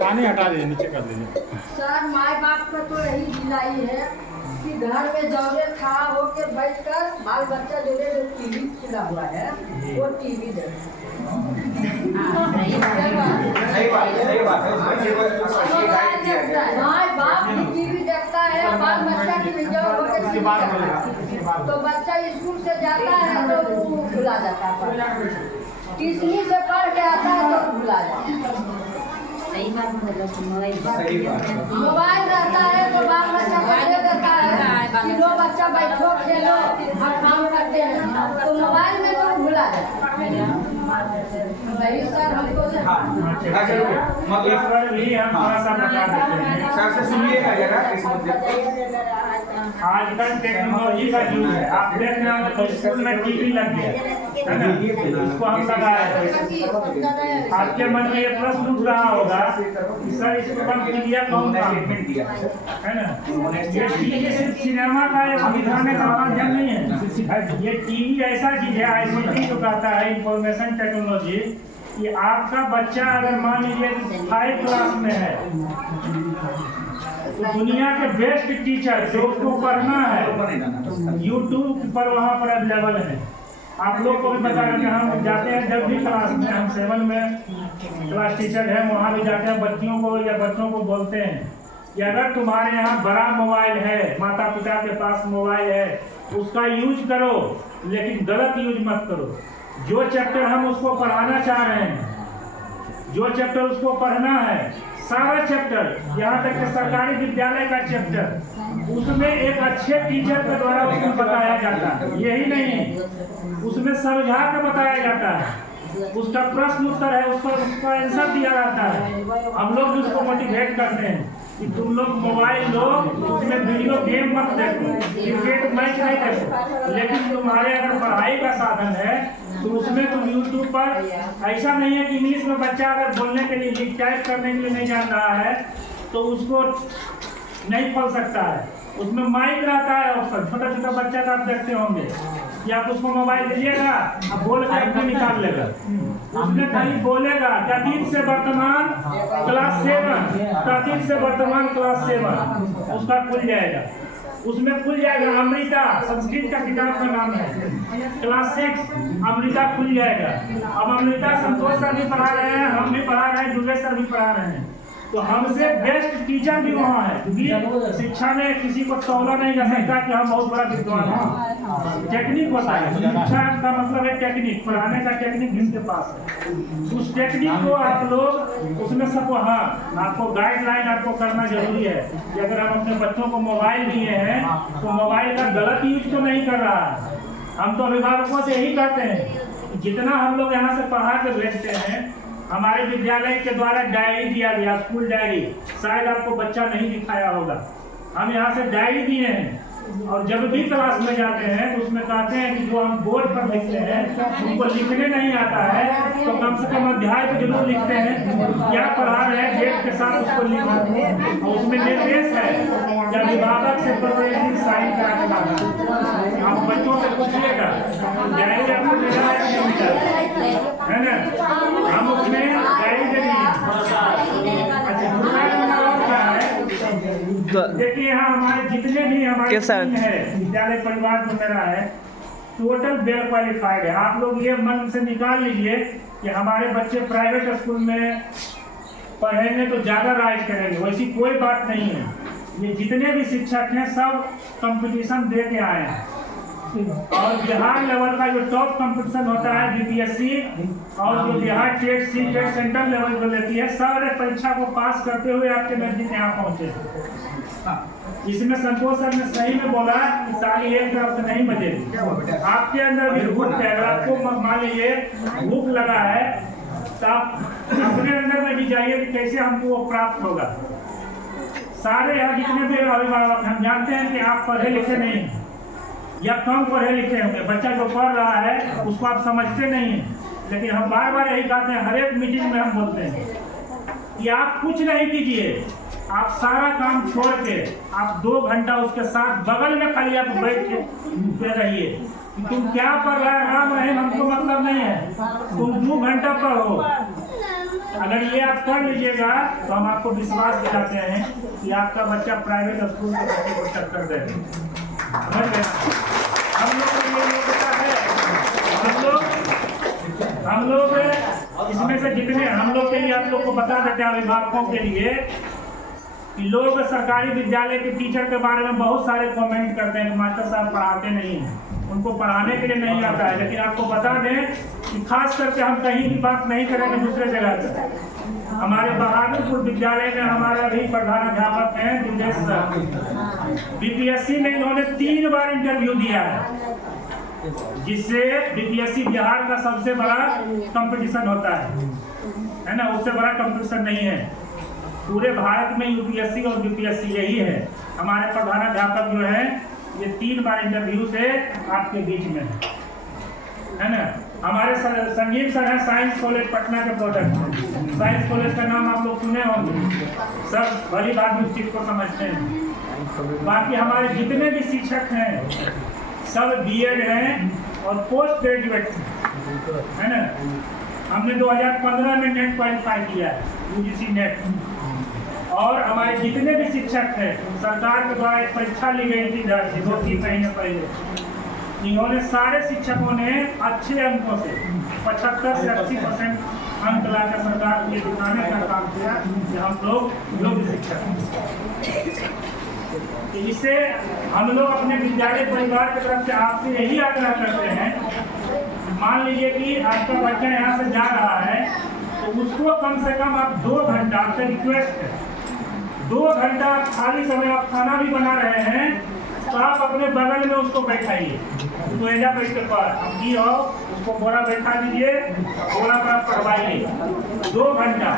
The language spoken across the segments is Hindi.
पानी हटा दीजिए, नीचे कर दीजिए। सर माँ बाप का तो यही ढिलाई है कि घर में जौरे खड़ा होके बैठकर बाल बच्चा जो टीवी खुला हुआ है वो टीवी देखे। माँ बाप भी टीवी देखता है, बाल बच्चा टीवी तो बच्चा स्कूल से जाता है तो वो भुला जाता है, ट्यूशनी से पढ़ के आता है तो भुला जाता है। सही बात बोलो, मोबाइल रहता है तो बाल बच्चा को दे देता है कि लो बच्चा बैठो खेलो और काम करते हैं, तो मोबाइल में तो भुला जाता है। नहीं सर हमको आजकल टेक्नोलॉजी का युग है। आप देख रहे हो तो स्कूल में टीवी लग गया है ना, उसको हम लगाए। आपके मन में ये प्रश्न उठ रहा होगा कि सर इसको कम मीडिया कौन काम है ना, ये टीवी सिर्फ सिनेमा का एक दिखाने का माध्यम नहीं है। ये टीवी ऐसा चीज है, ICT जो कहता है इंफॉर्मेशन टेक्नोलॉजी, कि आपका बच्चा अगर मान लीजिए 5 क्लास में है तो दुनिया के बेस्ट टीचर जो उसको पढ़ना है यूट्यूब पर वहाँ पर अवेलेबल है। आप लोग को भी बता रहे हैं, हम जाते हैं जब भी क्लास में, हम 7 में क्लास टीचर हैं, वहाँ भी जाते हैं बच्चियों को या बच्चों को बोलते हैं कि अगर तुम्हारे यहाँ बड़ा मोबाइल है, माता पिता के पास मोबाइल है, उसका यूज करो, लेकिन गलत यूज मत करो। जो चैप्टर हम उसको पढ़ाना चाह रहे हैं, जो चैप्टर उसको पढ़ना है, सारा चैप्टर, यहाँ तक कि सरकारी विद्यालय का चैप्टर, उसमें एक अच्छे टीचर के द्वारा उसको बताया जाता है। यही नहीं, उसमें समझा कर बताया जाता है, उसका प्रश्न उत्तर है, उसका आंसर दिया जाता है। हम लोग भी उसको मोटिवेट करते हैं कि तुम लोग मोबाइल लो, उसमें वीडियो गेम मत देखो, क्रिकेट मैच नहीं देखो, लेकिन तुम्हारे अगर पढ़ाई का साधन है तो उसमें तुम यूट्यूब पर, ऐसा नहीं है कि इंग्लिश में बच्चा अगर बोलने के लिए, टाइप करने के लिए नहीं जान रहा है तो उसको नहीं खोल सकता है, उसमें माइक रहता है ऑप्शन। छोटा छोटा बच्चा का आप देखते होंगे कि आप उसको मोबाइल दीजिएगा, अब बोल के अपने निकाल लेगा, उसमें खाली बोलेगा अतीत से वर्तमान क्लास 7, अतीत से वर्तमान क्लास 7 उसका खुल जाएगा, उसमें खुल जाएगा। अमृता संस्कृत का किताब का नाम है, क्लास 6 अमृता खुल जाएगा। अब अमृता संतोष सर भी पढ़ा रहे हैं, हम भी पढ़ा रहे हैं, दुर्गेश सर भी पढ़ा रहे हैं, तो हमसे बेस्ट टीचर भी वहाँ है, क्योंकि शिक्षा में किसी को तौला नहीं जा सकता कि हम बहुत बड़ा विद्वान हैं। टेक्निक होता है, शिक्षा का मतलब है टेक्निक, पढ़ाने का टेक्निक जिसके पास है, उस टेक्निक को आप लोग उसमें सबको, हाँ आपको गाइडलाइन आपको करना जरूरी है कि अगर हम अपने बच्चों को मोबाइल दिए हैं तो मोबाइल का गलत यूज तो नहीं कर रहा है। हम तो अभिभावकों से यही कहते हैं, जितना हम लोग यहाँ से पढ़ा कर भेजते हैं, हमारे विद्यालय के द्वारा डायरी दिया गया, स्कूल डायरी, शायद आपको बच्चा नहीं दिखाया होगा, हम यहाँ से डायरी दिए हैं। और जब भी क्लास में जाते हैं तो उसमें कहते हैं कि जो हम बोर्ड पर लिखते हैं उनको लिखने नहीं आता है तो कम से कम अध्याय तो जरूर लिखते हैं, क्या पढ़ा रहे हैं डेट के साथ उसको लिखो, और उसमें निर्देश है कि अभिभावक से प्रतिदिन साइन करा के लाना। आप बच्चों से पूछिएगा डायरी आपको देना है ना, हम उसमें डायरी दे देखिए यहाँ हमारे जितने भी हमारे है विद्यालय परिवार जो मेरा है, टोटल वेल क्वालिफाइड है। आप लोग ये मन से निकाल लीजिए कि हमारे बच्चे प्राइवेट स्कूल में पढ़ेंगे तो ज़्यादा राइज करेंगे, वैसी कोई बात नहीं है। ये जितने भी शिक्षक हैं सब कंपटीशन दे के आए हैं, और बिहार लेवल का जो टॉप कंपटीशन होता है BPSC और जो Bihar TET CTET central level पर लेती है, सारे परीक्षा को पास करते हुए आपके नजदीक यहाँ पहुँचे। इसमें संतोष सर ने सही में बोला कि ताली एक तरफ से नहीं बजेगी, आपके अंदर भी भूख है। अगर आपको मान लीजिए भूख लगा है तो आप अपने अंदर में भी जाइए कि कैसे हमको वो प्राप्त होगा। सारे यहाँ जितने भी अभिभावक हम जानते हैं कि आप पढ़े लिखे नहीं हैं या कम पढ़े लिखे होंगे, बच्चा जो पढ़ रहा है उसको आप समझते नहीं हैं, लेकिन हम बार बार यही कहते हैं, हर एक मीटिंग में हम बोलते हैं कि आप कुछ नहीं कीजिए, आप सारा काम छोड़ के आप 2 घंटा उसके साथ बगल में खाली आप बैठ के रहिए। तुम क्या पढ़ रहे हैं राम रहीम हमको मतलब नहीं है, तुम 2 घंटा पढ़ो, अगर ये आप कर लीजिएगा तो हम आपको विश्वास दिलाते हैं कि आपका बच्चा प्राइवेट स्कूल के बच्चे को टक्कर देगा। समझ गए? हम लोग को ये योग्यता है। हम लोग इसमें से जितने हम लोग के लिए आप लोग को बता देते हैं अभिभावकों के लिए कि लोग सरकारी विद्यालय के टीचर के बारे में बहुत सारे कमेंट करते हैं कि मास्टर साहब पढ़ाते नहीं हैं, उनको पढ़ाने के लिए नहीं आता है। लेकिन आपको बता दें कि खास करके हम कहीं की बात नहीं करेंगे दूसरे जगह पर। हमारे बहादुरपुर विद्यालय में हमारा भी प्रधानाध्यापक हैं दुर्गेश सर। बीपीएससी में इन्होंने 3 बार इंटरव्यू दिया है, जिससे बीपीएससी बिहार का सबसे बड़ा कंपटीशन होता है ना। उससे बड़ा कंपटीशन नहीं है पूरे भारत में। यूपीएससी और बीपीएससी यही है। हमारे प्रधानाध्यापक जो है ये 3 बार इंटरव्यू से आपके बीच में है ना। हमारे संजीव सर हैं साइंस कॉलेज पटना के प्रोडक्ट। साइंस कॉलेज का नाम आप लोग सुने होंगे, सब भली बात उस चीज को समझते हैं। बाकी हमारे जितने भी शिक्षक हैं सब बीएड हैं और पोस्ट ग्रेजुएट है ना। हमने 2015 में नेट क्वालिफाई किया है, यूजीसी नेट। और हमारे जितने भी शिक्षक हैं सरकार के द्वारा एक परीक्षा ली गई थी 2-3 महीने पहले। इन्होंने सारे शिक्षकों ने अच्छे अंकों से 75 से 80% अंक लाकर सरकार के दिखाने का काम किया कि हम लोग योग्य शिक्षक हैं। इससे हम लोग अपने विद्यालय परिवार की तरफ से आपसे यही आग्रह करते हैं, मान लीजिए कि आपका बच्चा यहाँ से जा रहा है तो उसको कम से कम आप 2 घंटा, आपसे रिक्वेस्ट है 2 घंटा खाली समय आप खाना भी बना रहे हैं तो आप अपने बगल में उसको बैठाइए। तो एजा बैठ के पर की हो उसको बोरा बैठा दीजिए, बोरा पर आप पढ़वाइए 2 घंटा।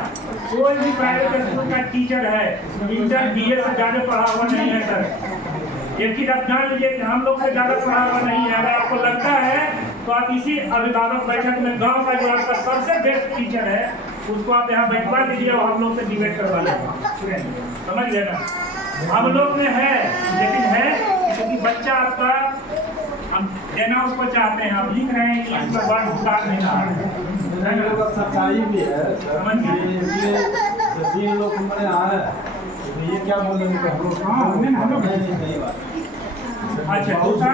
कोई भी प्राइवेट स्कूल का टीचर है इंटर बीए से ज़्यादा पढ़ा हुआ नहीं है सर। एक चीज आप जान लीजिए कि हम लोग से ज़्यादा पढ़ा हुआ नहीं है। अगर आपको लगता है तो आप इसी अभिभावक बैठक में गांव का जो आपका सबसे बेस्ट टीचर है उसको आप यहाँ बैठवा दीजिए और हम लोग से डिबेट करवा लेंगे। समझ गए ना? हम लोग में है, लेकिन है क्योंकि बच्चा आपका हम देना उसको चाहते हैं। आप लिख रहे हैं कि इसका वर्ड उतार देना है। सच्चाई भी है। ये लोग हमारे आए ये क्या बोलेंगे? अच्छा, दूसरा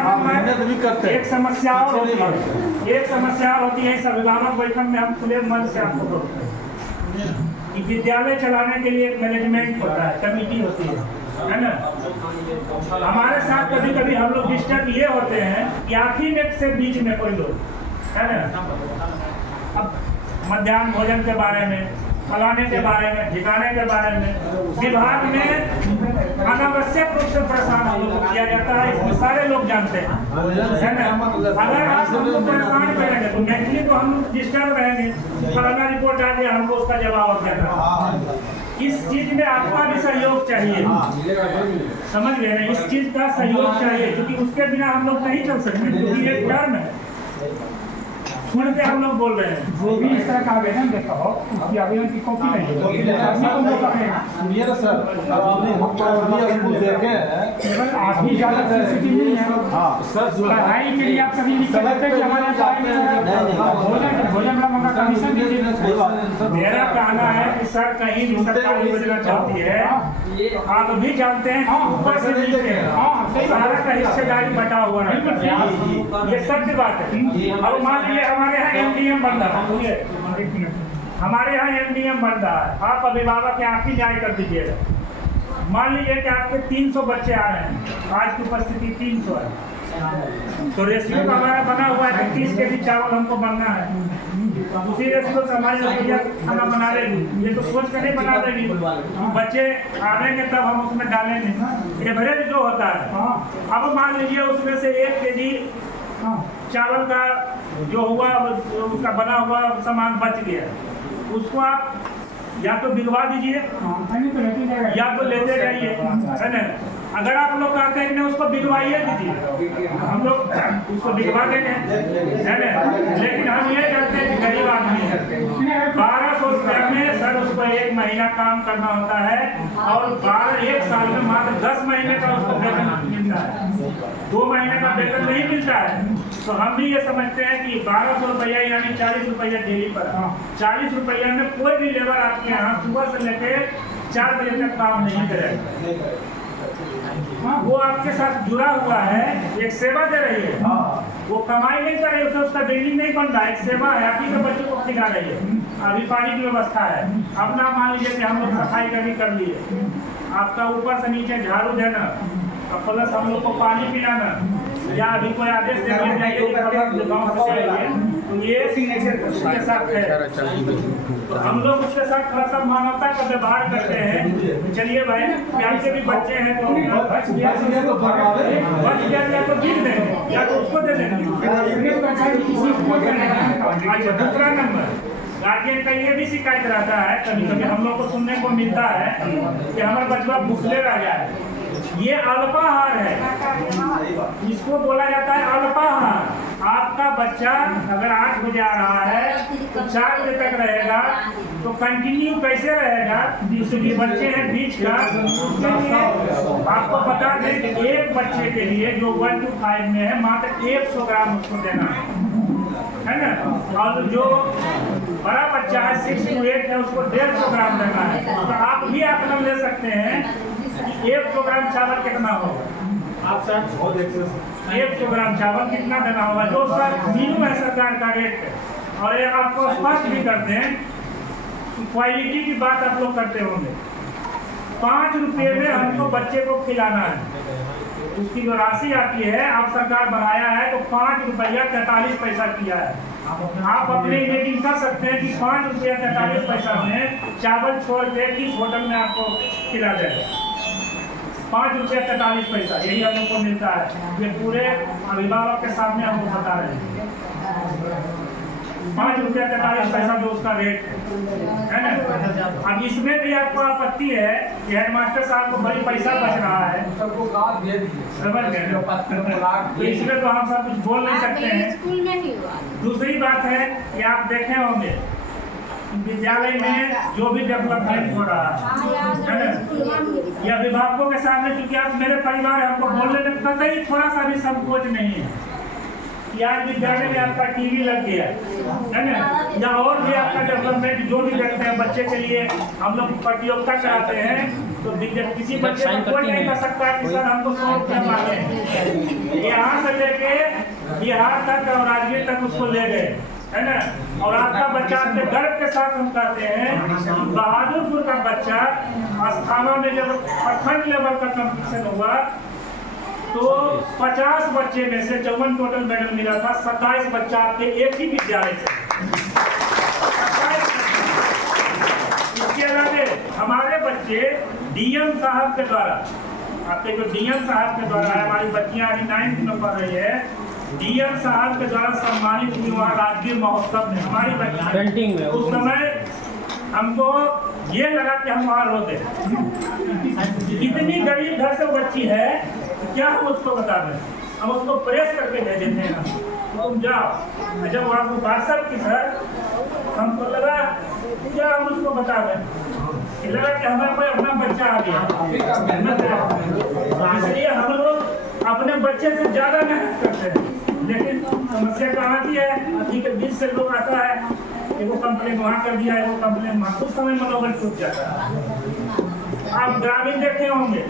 एक समस्या और होती है। एक समस्या होती है इस अभिभावक बैठक में हम खुले मन से आपको बोलते हैं कि विद्यालय चलाने के लिए एक मैनेजमेंट होता है, कमेटी होती है ना। हमारे साथ कभी कभी हम लोग डिस्टर्ब ये होते हैं कि आखिर में से बीच में कोई लोग है ना। अब मध्याह्न भोजन के बारे में, फलाने के बारे में, ठिकाने के बारे में विभाग में अनावश्यक रूप से परेशान हम लोग किया जाता है। इसमें सारे लोग जानते हैं है ना। अगर आप हमको परेशान करेंगे तो नेचुरली तो हम डिस्टर्ब रहेंगे। फलाना रिपोर्ट आ गया, हमको उसका जवाब देना। इस चीज में आपका भी सहयोग चाहिए। समझ गए ना? इस चीज का सहयोग चाहिए क्योंकि उसके बिना हम लोग नहीं चल सकते। क्योंकि एक टर्म है सुन के हम लोग बोल रहे हैं। जो भी इस तरह का आवेदन देता हो उसकी आवेदन की कॉपी नहीं सुनिए ना सर, केवल आप ही ज़्यादा सेंसिटिव नहीं है। पढ़ाई के लिए आप कभी लिख सकते कि हमारे भोजन का मौका कमीशन दीजिए। मेरा कहना है कि सर कहीं भी सरकार योजना चलती है आप भी जानते हैं ऊपर से नीचे सारा का हिस्सेदारी बटा हुआ रहता है। ये सत्य बात है। अब मान लीजिए हमारे यहाँ एमडीएम बन रहा है, हमारे यहाँ एमडीएम बन रहा है। आप अभिभावक यहाँ की जांच कर दीजिएगा। मान लीजिए कि आपके 300 बच्चे आ रहे हैं, आज की उपस्थिति 300 है तो रेशियो का हमारा बना हुआ है कि 30 केजी चावल हमको बनना है। उसी रेशियो से हमारी रसोईया खाना बना लेगी। ये तो सोच कर नहीं बना देगी, बच्चे आएंगे तब हम उसमें डालेंगे। एवरेज जो होता है, अब मान लीजिए उसमें से 1 केजी चावल का जो हुआ उसका बना हुआ सामान बच गया, उसको आप या तो बिगवा दीजिए या तो लेते जाइए है ना। अगर आप लोग कहते हैं कि नहीं उसको बिगवाइए दीजिए, हम लोग उसको बिगवा देंगे है ना। लेकिन हम ये करते हैं कि गरीब आदमी है 1200 रुपये में सर उसको 1 महीना काम करना होता है और 1 साल में मात्र 10 महीने का उसको वेतन मिलता है, 2 महीने का वेतन नहीं मिलता है। तो हम भी ये समझते हैं कि 1200 रुपया यानी 40 रुपया डेली पर, 40 रुपया में कोई भी लेबर आपके यहाँ सुबह से लेकर 4 बजे तक काम नहीं करेगा। वो आपके साथ जुड़ा हुआ है, एक सेवा दे रही है। वो कमाई नहीं कर रही है, उसका बिल्डिंग नहीं बन रहा है, एक सेवा है, आप ही के बच्चों को खिला रही है। अभी पानी की व्यवस्था है, अपना मान लीजिए कि हम लोग सफाई कभी कर लिए, आपका ऊपर से नीचे झाड़ू देना और प्लस हम लोग को पानी पिलाना, या अभी कोई आदेश दे दिया जाए कि गाँव से चलेंगे, तो ये उसके साथ है। तो हम लोग उसके साथ थोड़ा सा मानवता का व्यवहार करते हैं। चलिए भाई, प्यार के भी बच्चे हैं तो बच गया तो गिर देंगे या तो उसको दे देंगे। अच्छा, दूसरा नंबर, गार्जियन का ये भी शिकायत रहता है, कभी कभी हम लोग को सुनने को मिलता है कि हमारा बच्चा भूखले रह जाए। ये अल्पाहार है, इसको बोला जाता है अल्पाहार। आपका बच्चा अगर 8 बजे आ रहा है तो 4 बजे तक रहेगा, तो कंटिन्यू कैसे रहेगा? जो बच्चे हैं बीच का, उसके लिए आपको बता दें कि एक बच्चे के लिए जो 1 to 5 में है, मात्र 100 ग्राम उसको देना है ना। और जो बड़ा बच्चा है 6 to 8 है, उसको 150 ग्राम देना है। तो आप भी आकलन ले सकते हैं 100 ग्राम चावल कितना होगा। आप सर 100 ग्राम चावल कितना देना होगा, जो उसका मीनू है सरकार का रेट। और ये आपको स्पष्ट भी करते हैं, क्वालिटी की बात आप लोग करते होंगे। 5 रुपये में हमको बच्चे को खिलाना है, उसकी जो राशि आती है, आप सरकार बनाया है तो 5 रुपया 43 पैसा किया है। आप अपने इमेजिन कर सकते हैं कि 5 रुपया 43 पैसा में चावल छोड़ के किस होटल में आपको खिला जाए। 5 रुपया 43 पैसा यही हम लोग को मिलता है। ये पूरे अभिभावक के सामने हमको बता रहे हैं, 5 रुपया 43 पैसा जो उसका रेट है ना। अब इसमें भी आपको आपत्ति है कि हेडमास्टर साहब को बड़ी पैसा बच रहा है, समझ गए? तो इसमें तो हम सब कुछ बोल नहीं सकते हैं। दूसरी बात है कि आप देखे होंगे विद्यालय में जो भी डेवलपमेंट हो रहा है ना, ये अभिभावकों के सामने, क्योंकि आप मेरे परिवार है, हमको बोलने में कतई थोड़ा सा भी संकोच नहीं है। आज विद्यालय में आपका टीवी लग गया है ना, या और भी आपका डेवलपमेंट जो भी करते हैं बच्चे के लिए, हम लोग प्रतियोगिता कराते हैं, तो किसी बच्चे को कोई नहीं कर सकता कि सर हमको 100 रुपया मांगे। यहाँ से लेके बिहार तक और राजगीर तक उसको ले गए है ना। और आपका बच्चा अपने गर्व के साथ हम कहते हैं, बहादुरपुर का बच्चा अस्थाना में जब प्रखंड लेवल का कंपटीशन हुआ तो 50 बच्चे में से 54 टोटल मेडल मिला था, 27 बच्चा आपके एक ही विद्यालय से। इसके अलावा हमारे बच्चे डीएम साहब के द्वारा, आपके जो डीएम साहब के द्वारा हमारी बच्चियां अभी 9th में पढ़ रही है, डीएम साहब के द्वारा सम्मानित हुई वहाँ राजगीर महोत्सव में हमारी बच्ची। उस समय हमको ये लगा कि हम वहाँ रोते, इतनी गरीब घर से बच्ची है, क्या हम उसको बता दें? हम उसको प्रेस करके भेज देते हैं, तुम जाओ। जब वहाँ को व्हाट्सएप की सर हमको लगा क्या हम उसको बता दें, लगा कि हमारे कोई अपना बच्चा आ गया। इसलिए हम लोग अपने बच्चे से ज़्यादा मेहनत करते हैं, लेकिन समस्या कहाँ की है, अभी के बीच से लोग आता है, वो कंप्लेन वहाँ कर दिया है, वो कंप्लेन वहाँ, उस समय मनोबल टूट जाता है। आप ग्रामीण देखे होंगे,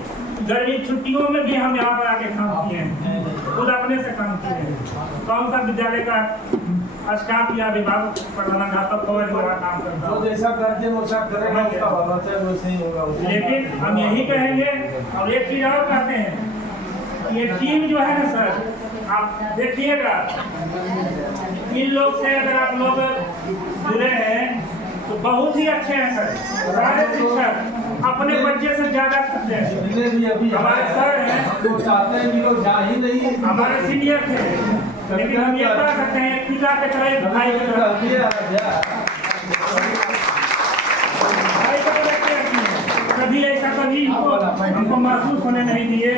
गर्मी छुट्टियों में भी हम यहाँ पर आके काम किए हैं, खुद अपने से काम किए हैं। कौन सा विद्यालय का स्टाफ या विभाग प्रधानाध्यापक हो जो वहाँ काम करता है, जैसा करते वैसा करेगा, उसका भरोसा वैसे ही होगा। लेकिन हम यही कहेंगे। और एक चीज और कहते हैं, ये टीम जो है ना सर, आप देखिएगा, इन लोग से अगर आप लोग जुड़े हैं तो बहुत ही अच्छे हैं सर। सारे शिक्षक अपने बच्चे से ज्यादा करते हैं। हमारे सर हैं तो चाहते हैं कि लोग जा ही नहीं, हमारे सीनियर थे, लेकिन हम ये कह सकते हैं एक पिता के तरह भाई की तरह कभी ऐसा कभी हमको महसूस होने नहीं दिए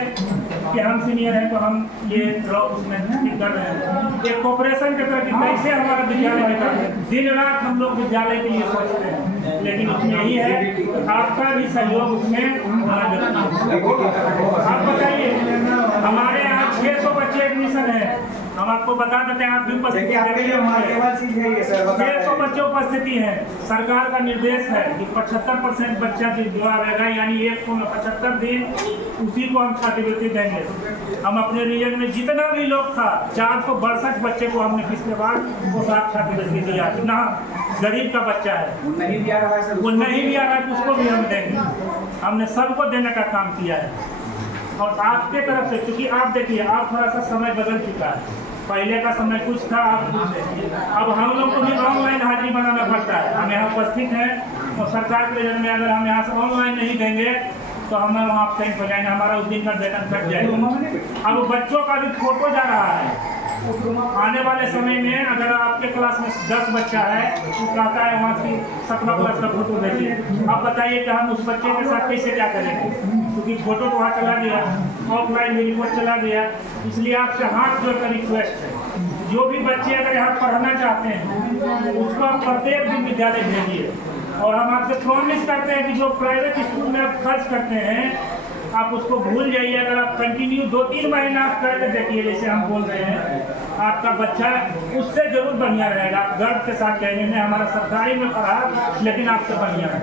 कि हम सीनियर हैं तो हम ये उसमें कर रहे हैं। एक कॉपरेशन के प्रति कैसे हमारा विद्यालय निकल, दिन रात हम लोग विद्यालय के लिए सोचते हैं, लेकिन उसमें यही है आपका भी सहयोग उसमें होना जरूरी है। आप बताइए, हमारे यहाँ 600 बच्चे एडमिशन है, हम आपको बता देते हैं, आप भी उपस्थिति आपके लिए मार्केबल चीज है ये सर, बता रहे 150 हैं। बच्चों उपस्थिति है। सरकार का निर्देश है कि 75% बच्चा दिलवा रहेगा, यानी 175 दिन उसी को हम छात्रवृत्ति देंगे। हम अपने रीजन में जितना भी लोग था 462 बच्चे को हमने पिछले बार वो साथ छात्रवृत्ति दिया। ना गरीब का बच्चा है वो नहीं भी आ रहा है सर, वो नहीं भी आ रहा है, उसको भी हम देंगे। हमने सबको देने का काम किया है। और आपके तरफ से, क्योंकि आप देखिए आप थोड़ा सा समय बदल चुका है, पहले का समय कुछ था, अब हम लोग को भी ऑनलाइन हाजिरी बनाना पड़ता है। हम यहाँ उपस्थित हैं और सरकार के रीजन में अगर हम यहाँ से ऑनलाइन नहीं देंगे तो हमें वहाँ अब्सेंट हो जाएंगे, हमारा उस दिन का वेतन कट जाएगा। अब बच्चों का भी फोटो जा रहा है। आने वाले समय में अगर आपके क्लास में 10 बच्चा है तो कहता है वहाँ की 17 क्लास का फोटो भेजिए। अब बताइए कि हम उस बच्चे के साथ कैसे क्या करेंगे, क्योंकि फोटो तो वहाँ चला गया, ऑफलाइन में रिपोर्ट चला गया। इसलिए आपसे हाथ जोड़कर रिक्वेस्ट है, जो भी बच्चे अगर यहाँ पढ़ना चाहते हैं उसको आप प्रत्येक दिन विद्यालय भेजिए। और हम आपसे प्रॉमिस करते हैं कि जो प्राइवेट स्कूल में आप खर्च करते हैं आप उसको भूल जाइए। अगर आप कंटिन्यू 2-3 महीना आप करके देखिए, जैसे हम बोल रहे हैं, आपका बच्चा उससे जरूर बढ़िया रहेगा। आप गर्व के साथ कहेंगे नहीं हमारा सरकारी में पढ़ा लेकिन आपसे बढ़िया है।